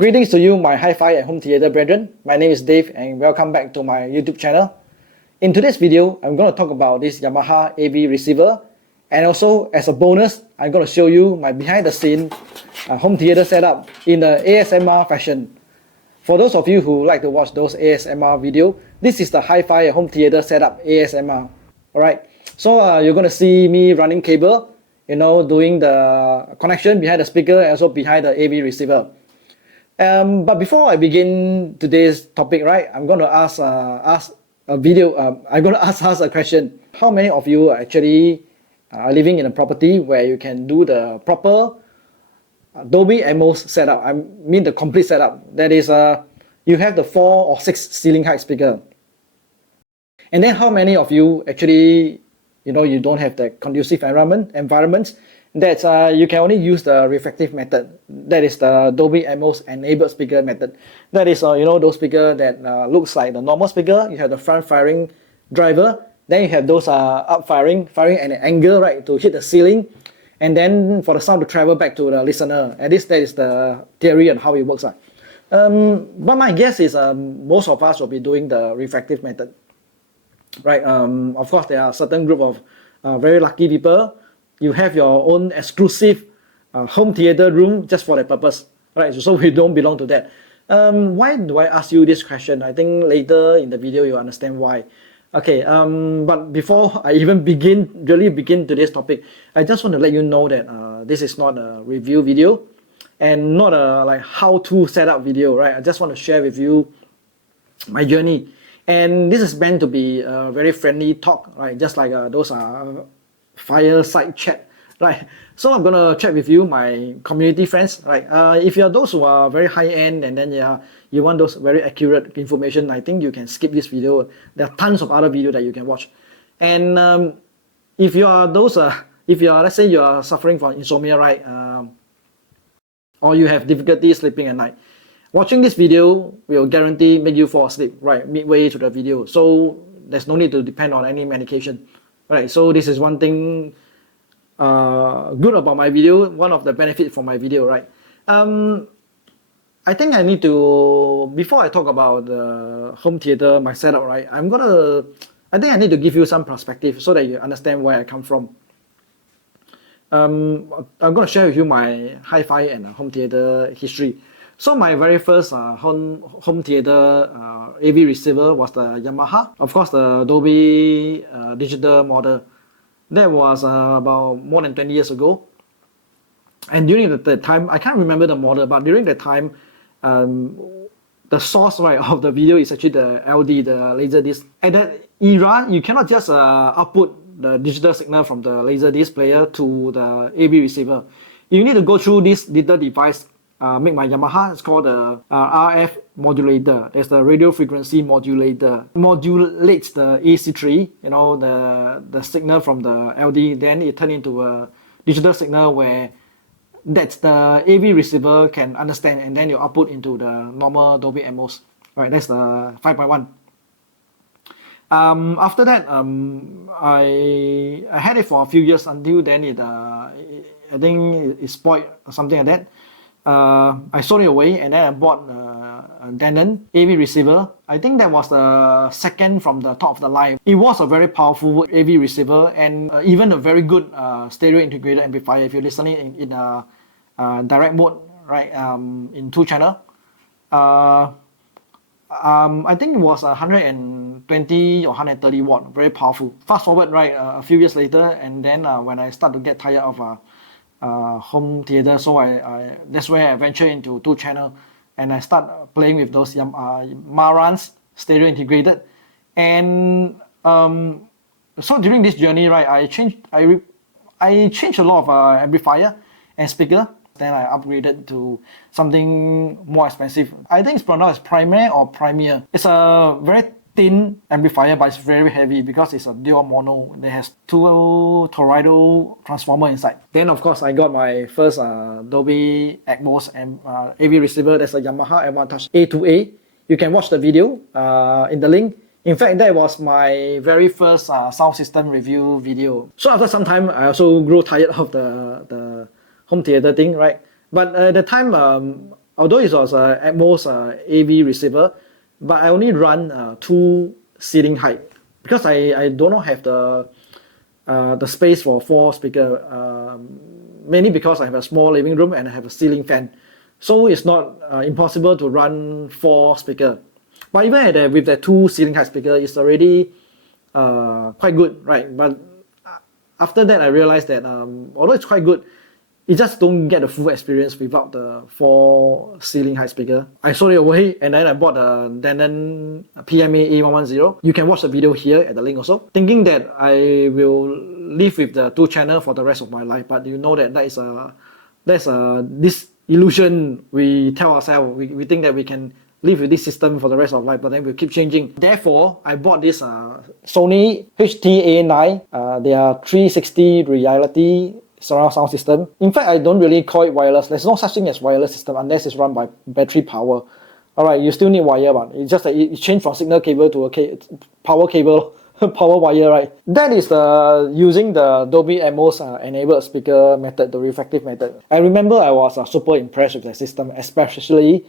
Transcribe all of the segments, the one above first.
Greetings to you, my hi-fi and home theater brethren. My name is Dave and welcome back to my YouTube channel. In today's video, I'm going to talk about this Yamaha AV receiver, and also as a bonus, I'm going to show you my behind the scene home theater setup in the ASMR fashion. For those of you who like to watch those ASMR video, this is the hi-fi and home theater setup ASMR. Alright, so you're going to see me running cable, doing the connection behind the speaker and also behind the AV receiver. But before I begin today's topic, right, I'm going to ask a question. How many of you actually are living in a property where you can do the proper Dolby Atmos setup? I mean the complete setup. That is, you have the 4 or 6 ceiling height speaker. And then how many of you actually, you don't have the conducive environment that you can only use the reflective method. That is the Dolby Atmos enabled speaker method. That is, those speaker that looks like the normal speaker. You have the front firing driver. Then you have those firing at an angle, right, to hit the ceiling. And then for the sound to travel back to the listener. At least that is the theory on how it works. But my guess is most of us will be doing the reflective method. Right? Of course, there are a certain group of very lucky people. You have your own exclusive home theater room just for that purpose, right? So we don't belong to that. Why do I ask you this question? I think later in the video you'll understand why. Okay, but before I even really begin today's topic, I just want to let you know that this is not a review video and not a like how-to setup video, right? I just want to share with you my journey. And this is meant to be a very friendly talk, right? Just like those fireside chat, right? So I'm gonna chat with you, my community friends, right? If you're those who are very high end and then you want those very accurate information, I think you can skip this video. There are tons of other videos that you can watch. And if you are those, let's say you are suffering from insomnia, right? Or you have difficulty sleeping at night, watching this video will guarantee make you fall asleep, right, midway to the video. So there's no need to depend on any medication, right? So this is one thing good about my video, one of the benefits for my video, right? I think I need to, before I talk about the home theater, my setup, right, I think I need to give you some perspective so that you understand where I come from. I'm going to share with you my hi-fi and home theater history. So my very first home theater AV receiver was the Yamaha, of course the Dolby Digital model. That was about more than 20 years ago. And during the time, I can't remember the model, but during that time, the source, right, of the video is actually the LD, the laser disc. At that era, you cannot just output the digital signal from the laser disc player to the AV receiver. You need to go through this little device made by Yamaha. It's called the RF modulator. It's the radio frequency modulator. Modulates the AC3, the signal from the LD. Then it turns into a digital signal where that's the AV receiver can understand, and then you output into the normal Dolby Atmos. Right, that's the 5.1. After that, I had it for a few years until then I think it spoiled or something like that. I sold it away and then I bought a Denon AV receiver. I think that was the second from the top of the line. It was a very powerful AV receiver and even a very good stereo integrated amplifier if you're listening in direct mode, right, in 2 channel. I think it was 120 120 or 130 watt, very powerful. Fast forward, right, a few years later, and then when I start to get tired of home theater, so that's where I venture into 2-channel, and I start playing with those Marantz stereo integrated, and so during this journey, right, I changed a lot of amplifier and speaker. Then I upgraded to something more expensive. I think it's pronounced as Premier or Premier. It's a very thin amplifier, but it's very heavy because it's a dual mono. It has 2 toroidal transformer inside. Then of course I got my first Dolby Atmos and AV receiver. That's a Yamaha Advantage A2A. You can watch the video in the link. In fact, that was my very first sound system review video. So after some time, I also grew tired of the home theater thing, right? But at the time, although it was Atmos AV receiver, but I only run 2 ceiling height because I do not have the space for 4 speaker. Mainly because I have a small living room and I have a ceiling fan, so it's not impossible to run 4 speaker. But even with the 2 ceiling height speaker, it's already quite good, right? But after that, I realized that although it's quite good, you just don't get the full experience without the 4 ceiling height speaker. I sold it away, and then I bought a Denon PMA A110. You can watch the video here at the link also. Thinking that I will live with the 2-channel for the rest of my life, but you know that that's this illusion we tell ourselves. We think that we can live with this system for the rest of life, but then we'll keep changing. Therefore, I bought this Sony HT-A9. They are 360 reality surround sound system. In fact, I don't really call it wireless. There's no such thing as wireless system unless it's run by battery power. Alright, you still need wire, but it's just that it changed from signal cable to a power cable, power wire, right? That is using the Dolby Atmos enabled speaker method, the reflective method. I remember I was super impressed with the system, especially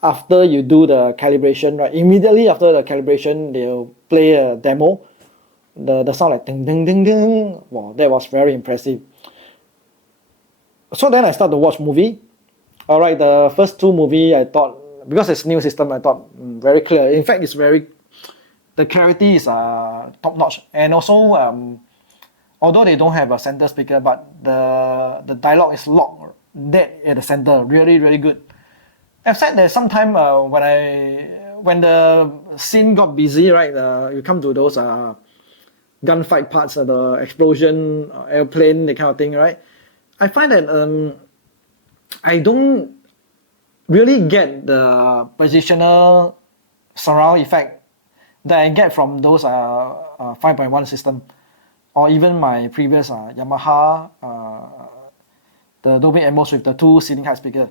after you do the calibration, right? Immediately after the calibration, they'll play a demo. The sound like ding ding ding ding. Wow, that was very impressive. So then I started to watch movie. Alright, the first 2 movie I thought, because it's new system, I thought very clear. In fact, the clarity is top notch, and also although they don't have a center speaker, but the dialogue is locked dead at the center. Really, really good. Except that sometime when the scene got busy, right? You come to those gunfight parts, the explosion, airplane, that kind of thing, right? I find that I don't really get the positional surround effect that I get from those 5.1 system, or even my previous Yamaha, the Dolby Atmos with the 2 ceiling height speaker.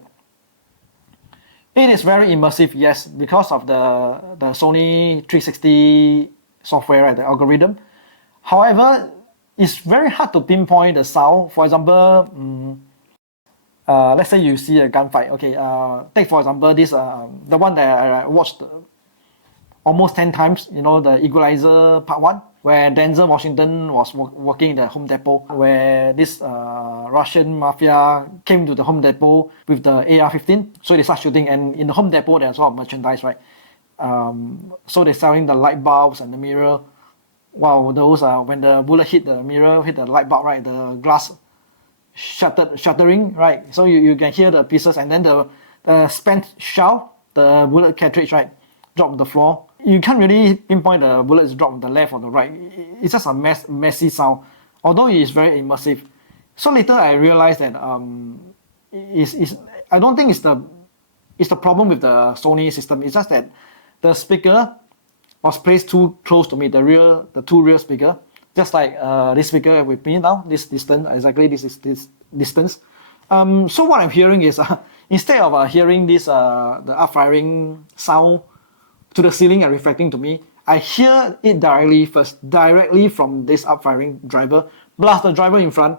It is very immersive, yes, because of the Sony 360 software, right, the algorithm. However, it's very hard to pinpoint the sound. For example, let's say you see a gunfight. Okay, take for example this the one that I watched almost 10 times. You know, the Equalizer Part 1, where Denzel Washington was working in the Home Depot, where this Russian mafia came to the Home Depot with the AR-15. So they start shooting, and in the Home Depot there's a lot of merchandise, right? So they're selling the light bulbs and the mirror. Wow, those when the bullet hit the mirror, hit the light bulb, right, the glass shattering, right? So you can hear the pieces, and then the spent shell, the bullet cartridge, right, drop on the floor. You can't really pinpoint the bullets drop on the left or the right. It's just a messy sound, although it is very immersive. So later I realized that I don't think it's the problem with the Sony system. It's just that the speaker was placed too close to me, the 2 rear speaker, just like this speaker with me now, this distance, exactly this is this distance. So what I'm hearing is instead of hearing this the up-firing sound to the ceiling and reflecting to me, I hear it directly from this up-firing driver, plus the driver in front.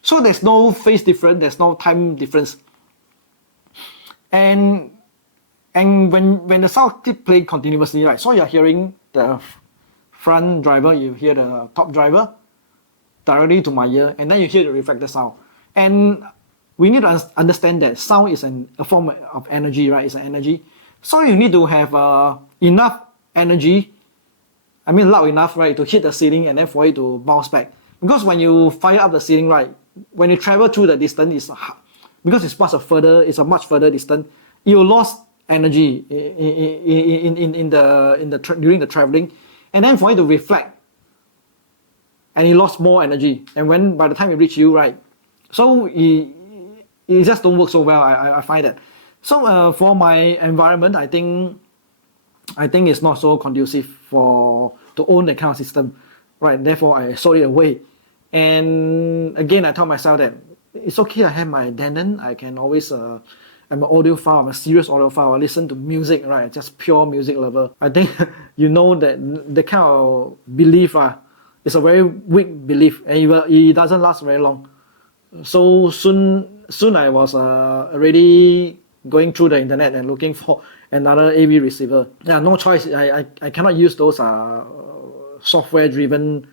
So there's no phase difference, there's no time difference. And when the sound keep playing continuously, right, so you're hearing the front driver, you hear the top driver directly to my ear, and then you hear the reflected sound. And we need to understand that sound is a form of energy, right? It's an energy. So you need to have enough energy I mean loud enough, right, to hit the ceiling and then for it to bounce back. Because when you fire up the ceiling, right, when you travel through the distance, because it's a much further distance, you lost energy during the traveling, and then for it to reflect, and it lost more energy. And when by the time it reach you, right, so it just don't work so well. I find that. So for my environment, I think it's not so conducive to own that kind of system, right? Therefore, I sold it away. And again, I told myself that it's okay. I have my Denon. I can always. I'm an audiophile. I'm a serious audiophile. I listen to music, right? Just pure music lover. I think you know that the kind of belief, it's a very weak belief, and it doesn't last very long. So soon I was already going through the internet and looking for another AV receiver. Yeah, no choice. I cannot use those software driven,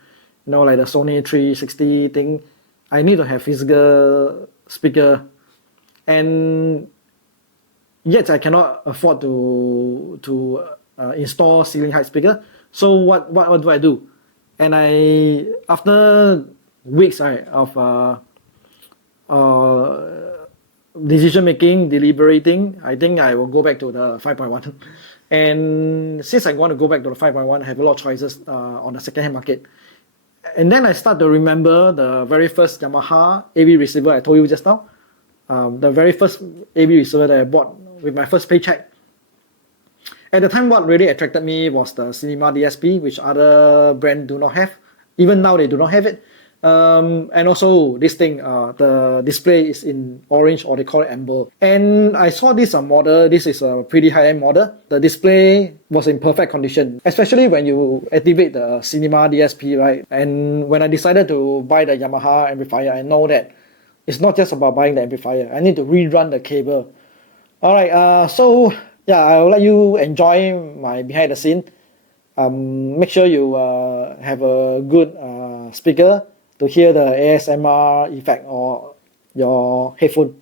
like the Sony 360 thing. I need to have physical speaker, and yet I cannot afford to install ceiling height speaker. So what do I do? And after weeks, right, of decision making, deliberating, I think I will go back to the 5.1. And since I want to go back to the 5.1, I have a lot of choices on the second-hand market. And then I start to remember the very first Yamaha AV receiver I told you just now. The very first AV receiver that I bought with my first paycheck. At the time, what really attracted me was the Cinema DSP, which other brands do not have. Even now, they do not have it. And also this thing, the display is in orange, or they call it amber. And I saw this model. This is a pretty high-end model. The display was in perfect condition, especially when you activate the Cinema DSP, right? And when I decided to buy the Yamaha amplifier, I know that it's not just about buying the amplifier. I need to rerun the cable. All right. So yeah, I'll let you enjoy my behind the scene. Make sure you have a good speaker to hear the ASMR effect or your headphone.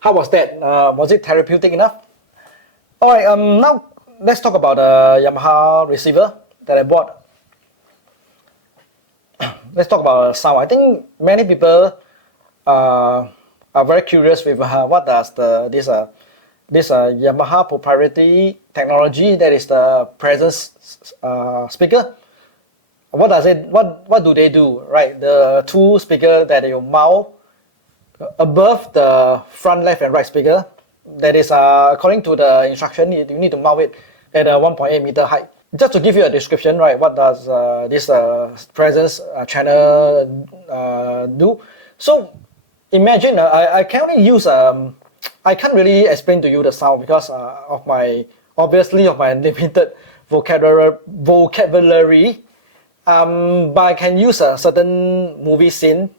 How was that? Was it therapeutic enough? All right. Now let's talk about the Yamaha receiver that I bought. Let's talk about sound. I think many people are very curious with what does this Yamaha proprietary technology, that is the presence speaker. What does it? What do they do? Right, the two speaker that you mount above the front left and right speaker. That is according to the instruction, you need to mount it at a 1.8 meter height. Just to give you a description, right? What does this presence channel do? So imagine I can only use I can't really explain to you the sound because of my limited vocabulary. But I can use a certain movie scene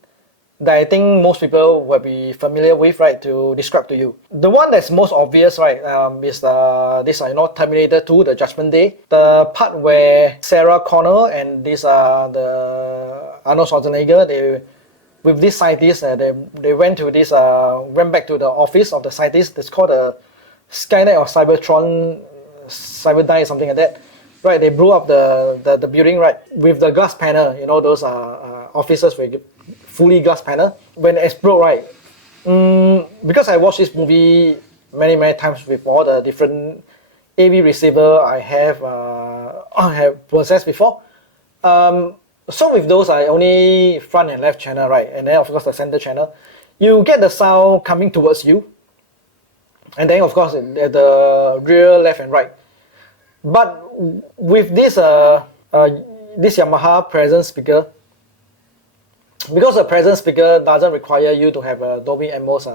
that I think most people will be familiar with, right, to describe to you. The one that's most obvious, right, is this Terminator 2, The Judgment Day. The part where Sarah Connor and the Arnold Schwarzenegger, with these scientists, they went back to the office of the scientists. It's called the Skynet or Cyberdyne, something like that. Right, they blew up the building, right, with the glass panel. Those offices with fully glass panel. When it explode, right, because I watched this movie many times with all the different AV receiver I have possessed before. So with those, I only front and left channel, right, and then of course the center channel. You get the sound coming towards you, and then of course the rear, left and right. But with this Yamaha presence speaker, because the presence speaker doesn't require you to have a Dolby Atmos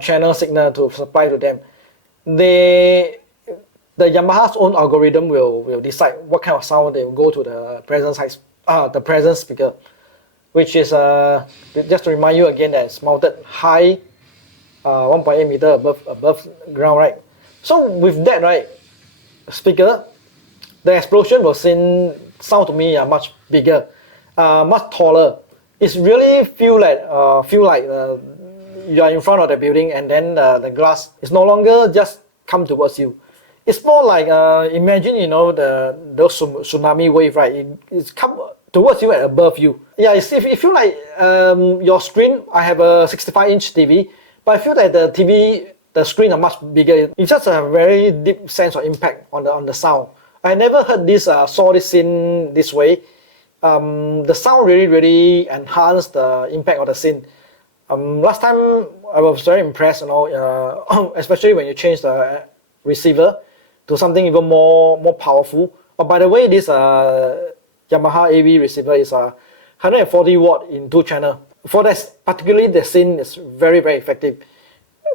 channel signal to supply to them, the Yamaha's own algorithm will decide what kind of sound they will go to the presence speaker, which is just to remind you again that it's mounted high, 1.8 meter above ground, right? So with that, right, speaker, the explosion will sound to me much bigger, much taller. It's really feel like you are in front of the building, and then the glass is no longer just come towards you. It's more like imagine those tsunami wave, right? It's come towards you and above you. Yeah, it feel like your screen. I have a 65-inch TV, but I feel like the screen are much bigger. It's just a very deep sense of impact on the sound. I never heard saw this scene this way. The sound really enhanced the impact of the scene. Last time I was very impressed, especially when you change the receiver to something even more powerful. Oh, by the way, this Yamaha AV receiver is 140 watt in 2 channel. For that, particularly the scene is very effective.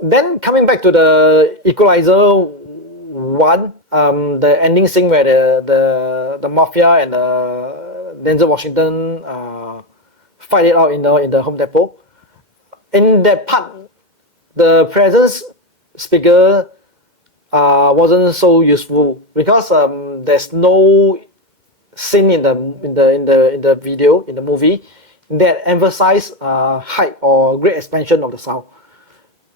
Then coming back to the Equalizer 1, the ending scene where the Mafia and Denzel Washington fight it out in the Home Depot. In that part, the presence speaker wasn't so useful because there's no scene in the video, in the movie, that emphasize height or great expansion of the sound.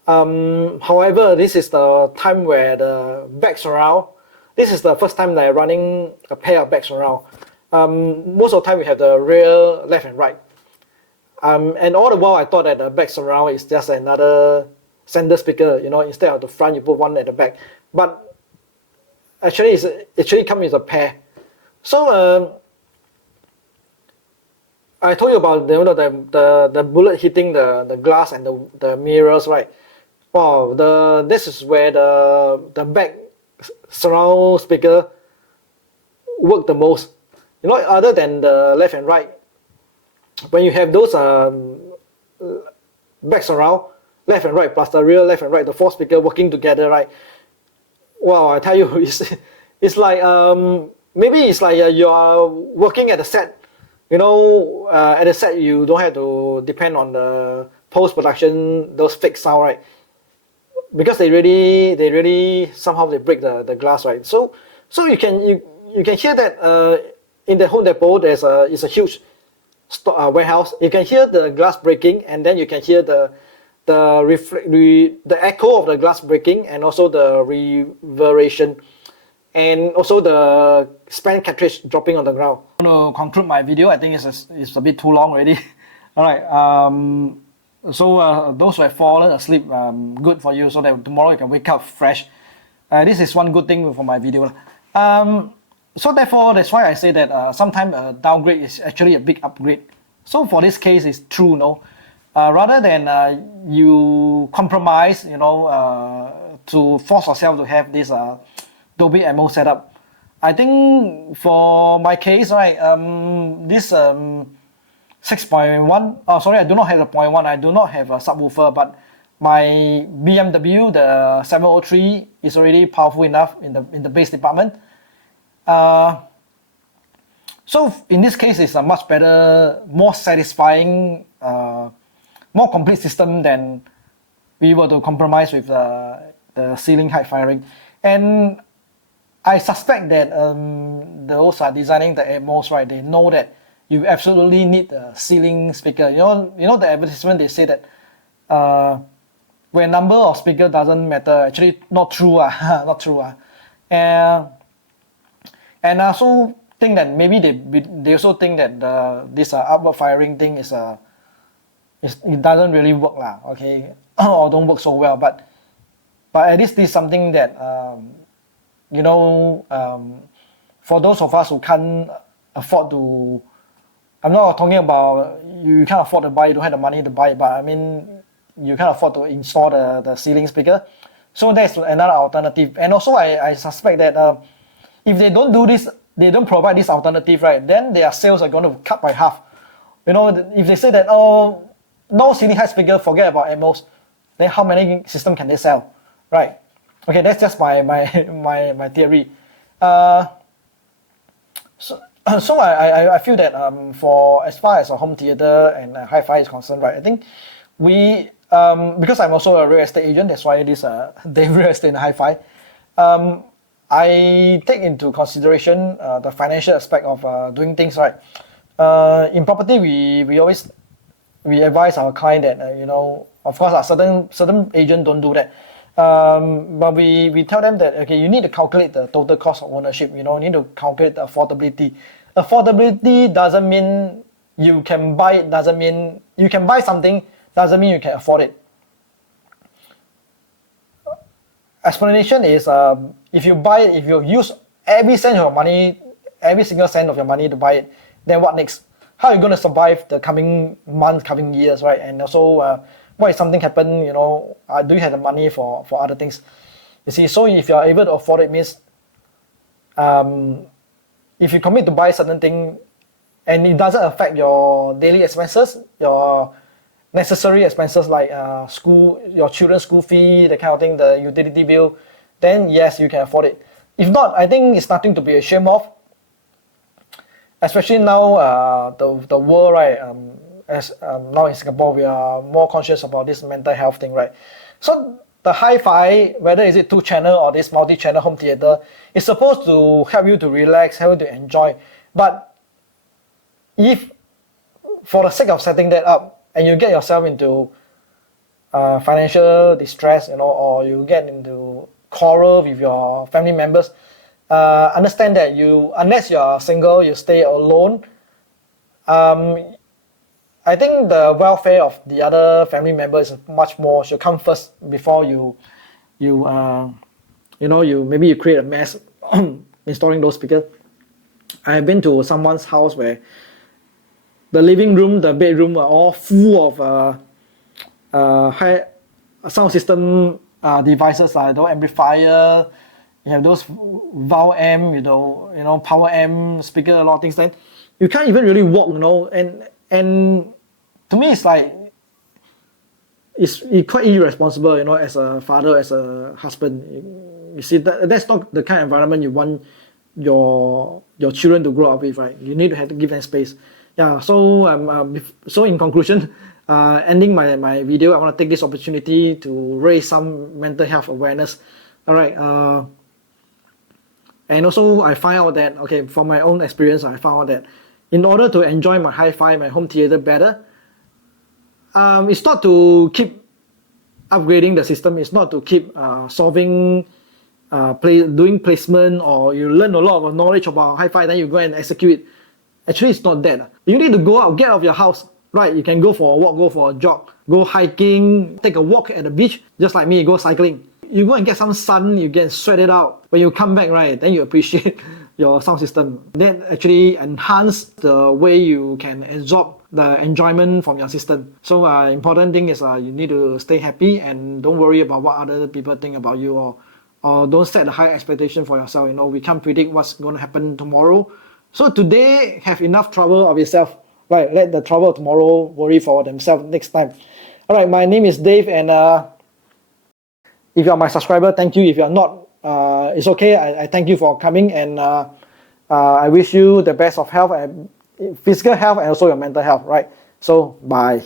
However, this is the time where the back surround. This is the first time that I'm running a pair of back surround. Most of the time we have the rear, left and right. And all the while I thought that the back surround is just another center speaker. Instead of the front, you put one at the back. But actually, it comes in a pair. So I told you about the bullet hitting the glass and the mirrors, right? Wow, this is where the back surround speaker work the most. Other than the left and right, when you have those back surround, left and right, plus the rear left and right, the 4 speaker working together, right? Wow, I tell you, it's like maybe it's like you are working at the set. At the set you don't have to depend on the post-production, those fake sound, right? Because they really somehow they break the glass, right? So you can hear that in the Home Depot it's a huge warehouse. You can hear the glass breaking, and then you can hear the the echo of the glass breaking, and also the reverberation, and also the span cartridge dropping on the ground. I'm going to conclude my video. I think it's a bit too long already. All right. So those who have fallen asleep, good for you, so that tomorrow you can wake up fresh. This is one good thing for my video. So therefore, that's why I say that sometimes a downgrade is actually a big upgrade. So for this case, it's true, no. Rather than you compromise, to force yourself to have this Dolby Atmos setup, I think for my case, right, this 6.1, sorry, I do not have the 0.1, I do not have a subwoofer, but my BMW, the 703, is already powerful enough in the bass department. So in this case, it's a much better, more satisfying, more complete system than we were to compromise with the ceiling height firing. And I suspect that those are designing the Atmos, right, they know that you absolutely need a ceiling speaker. You know the advertisement, they say that when number of speaker doesn't matter. Actually, not true. Not true. And I also think that maybe they also think that this upward firing thing it doesn't really work okay, or don't work so well. But at least this is something that for those of us who can't afford to, I'm not talking about you can't afford to buy, you don't have the money to buy it, but I mean you can't afford to install the ceiling speaker. So that's another alternative. And also I suspect that if they don't do this, they don't provide this alternative, right, then their sales are going to cut by half. If they say that, oh, no ceiling height speaker, forget about Atmos, then how many systems can they sell, right? Okay, that's just my theory. So I feel that for as far as a home theater and hi-fi is concerned, right, I think we because I'm also a real estate agent, that's why this Dave Real Estate and Hi-Fi, I take into consideration the financial aspect of doing things right. In property, we always advise our client that of course certain agents don't do that, but we tell them that okay, you need to calculate the total cost of ownership. You need to calculate the affordability. Affordability doesn't mean you can buy it, doesn't mean you can buy something, doesn't mean you can afford it. Explanation is if you buy it, if you use every cent of your money, every single cent of your money to buy it, then what next? How are you going to survive the coming months, coming years, right? And also, what if something happen? Do you have the money for other things? You see, so if you are able to afford it, means if you commit to buy certain thing, and it doesn't affect your daily expenses, your necessary expenses like school, your children's school fee, that kind of thing, the utility bill, then yes, you can afford it. If not, I think it's nothing to be ashamed of. Especially now, the world, right? As now in Singapore, we are more conscious about this mental health thing, right? So the hi-fi, whether is it 2-channel or this multi-channel home theater, is supposed to help you to relax, help you to enjoy. But if for the sake of setting that up, and you get yourself into financial distress, or you get into quarrel with your family members, understand that unless you are single, you stay alone, I think the welfare of the other family members is much more should come first before maybe you create a mess installing those speakers. I've been to someone's house where the living room, the bedroom are all full of high sound system devices, those amplifier, you have those valve amp, power amp, speaker, a lot of things. Then you can't even really walk, and to me it's like it's quite irresponsible, as a father, as a husband. You see, that's not the kind of environment you want your children to grow up with, right? You need to have to give them space. Yeah, so so in conclusion, ending my video, I want to take this opportunity to raise some mental health awareness. All right, and also I find out that, okay, from my own experience, I found out that in order to enjoy my hi-fi, my home theater better, it's not to keep upgrading the system is not to keep doing placement, or you learn a lot of knowledge about hi-fi, then you go and execute it. Actually, it's not that. You need to go out, get out of your house, right? You can go for a walk, go for a jog, go hiking, take a walk at the beach, just like me, go cycling. You go and get some sun, you get sweat it out. When you come back, right, then you appreciate your sound system. That actually enhance the way you can absorb the enjoyment from your system. So important thing is you need to stay happy and don't worry about what other people think about you, or don't set a high expectation for yourself. We can't predict what's going to happen tomorrow. So today, have enough trouble of yourself. Right, let the trouble tomorrow worry for themselves next time. All right, my name is Dave, and if you are my subscriber, thank you. If you are not, it's okay. I thank you for coming, and I wish you the best of health, and physical health, and also your mental health. Right. So bye.